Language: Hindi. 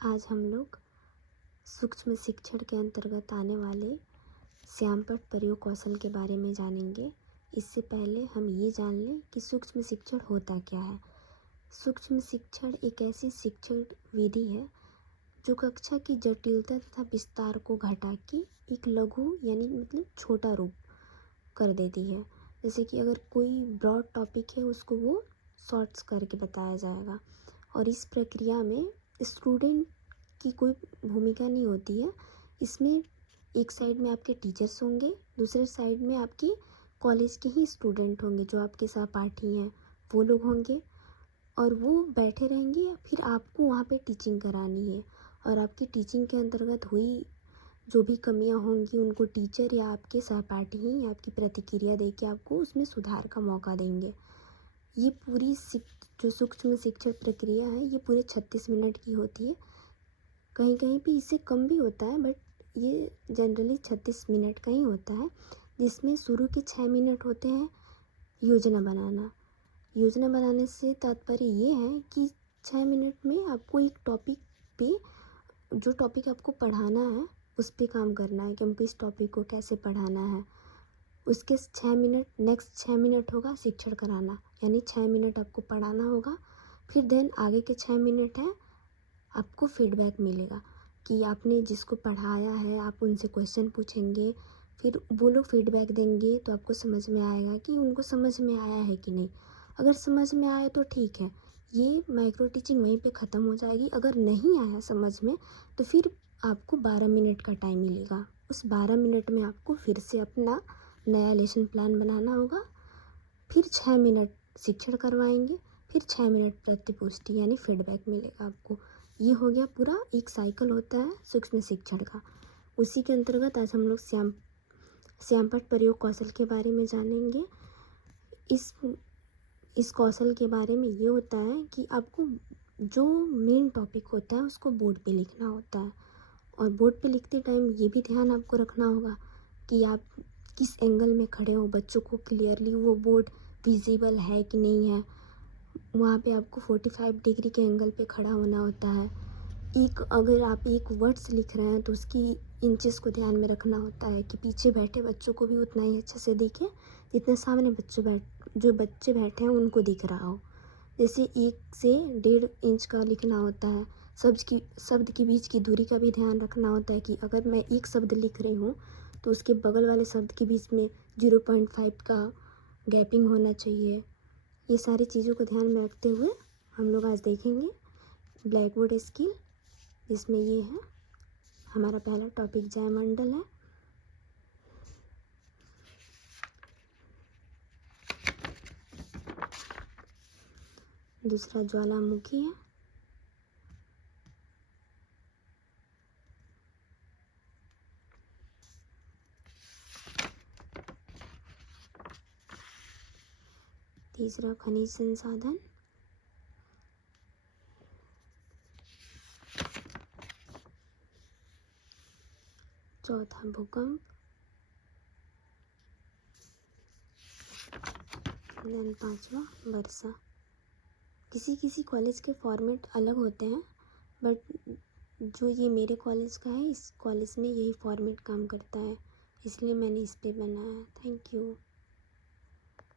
आज हम लोग सूक्ष्म शिक्षण के अंतर्गत आने वाले श्यामपट्ट प्रयोग कौशल के बारे में जानेंगे। इससे पहले हम ये जान लें कि सूक्ष्म शिक्षण होता क्या है। सूक्ष्म शिक्षण एक ऐसी शिक्षण विधि है जो कक्षा की जटिलता तथा विस्तार को घटा के एक लघु यानी मतलब छोटा रूप कर देती है। जैसे कि अगर कोई ब्रॉड टॉपिक है उसको वो शॉर्ट्स करके बताया जाएगा। और इस प्रक्रिया में स्टूडेंट की कोई भूमिका नहीं होती है। इसमें एक साइड में आपके टीचर्स होंगे, दूसरे साइड में आपकी कॉलेज के ही स्टूडेंट होंगे जो आपके सहपाठी हैं, वो लोग होंगे और वो बैठे रहेंगे। फिर आपको वहाँ पे टीचिंग करानी है और आपकी टीचिंग के अंतर्गत हुई जो भी कमियां होंगी उनको टीचर या आपके सहपाठी ही आपकी प्रतिक्रिया देके आपको उसमें सुधार का मौका देंगे। ये पूरी जो सूक्ष्म शिक्षण प्रक्रिया है ये पूरे 36 मिनट की होती है। कहीं कहीं पे इससे कम भी होता है बट ये जनरली 36 मिनट का ही होता है, जिसमें शुरू के 6 मिनट होते हैं योजना बनाना। योजना बनाने से तात्पर्य ये है कि 6 मिनट में आपको एक टॉपिक पे जो टॉपिक आपको पढ़ाना है उस पे काम करना है कि हमको इस टॉपिक को कैसे पढ़ाना है। उसके 6 मिनट नेक्स्ट 6 मिनट होगा शिक्षण कराना, यानी 6 मिनट आपको पढ़ाना होगा। फिर देन आगे के 6 मिनट हैं आपको फीडबैक मिलेगा कि आपने जिसको पढ़ाया है आप उनसे क्वेश्चन पूछेंगे, फिर वो लोग फीडबैक देंगे तो आपको समझ में आएगा कि उनको समझ में आया है कि नहीं। अगर समझ में आया तो ठीक है, ये माइक्रो टीचिंग वहीं पे ख़त्म हो जाएगी। अगर नहीं आया समझ में तो फिर आपको 12 मिनट का टाइम मिलेगा। उस 12 मिनट में आपको फिर से अपना नया लेसन प्लान बनाना होगा। फिर 6 मिनट शिक्षण करवाएंगे, फिर 6 मिनट प्रतिपुष्टि यानी फीडबैक मिलेगा आपको। ये हो गया पूरा एक साइकिल होता है सूक्ष्म शिक्षण का। उसी के अंतर्गत आज हम लोग श्यामपट्ट प्रयोग कौशल के बारे में जानेंगे। इस कौशल के बारे में ये होता है कि आपको जो मेन टॉपिक होता है उसको बोर्ड पे लिखना होता है और बोर्ड पे लिखते टाइम ये भी ध्यान आपको रखना होगा कि आप किस एंगल में खड़े हो, बच्चों को क्लियरली वो बोर्ड विजिबल है कि नहीं है। वहाँ पे आपको 45 डिग्री के एंगल पे खड़ा होना होता है। अगर आप एक वर्ड्स लिख रहे हैं तो उसकी इंचेस को ध्यान में रखना होता है कि पीछे बैठे बच्चों को भी उतना ही अच्छे से दिखे जितने सामने जो बच्चे बैठे हैं उनको दिख रहा हो। जैसे 1 से 1.5 इंच का लिखना होता है। शब्द की बीच की दूरी का भी ध्यान रखना होता है कि अगर मैं एक शब्द लिख रही हूँ तो उसके बगल वाले शब्द के बीच में 0.5 का गैपिंग होना चाहिए। ये सारी चीज़ों को ध्यान में रखते हुए हम लोग आज देखेंगे ब्लैक बोर्ड स्किल, जिसमें ये है हमारा पहला टॉपिक जयमंडल है। दूसरा ज्वालामुखी है। तीसरा खनिज संसाधन। चौथा भूकंप। देन 5वां वर्षा। किसी किसी कॉलेज के फॉर्मेट अलग होते हैं बट जो ये मेरे कॉलेज का है इस कॉलेज में यही फॉर्मेट काम करता है, इसलिए मैंने इस पे बनाया है। Thank you.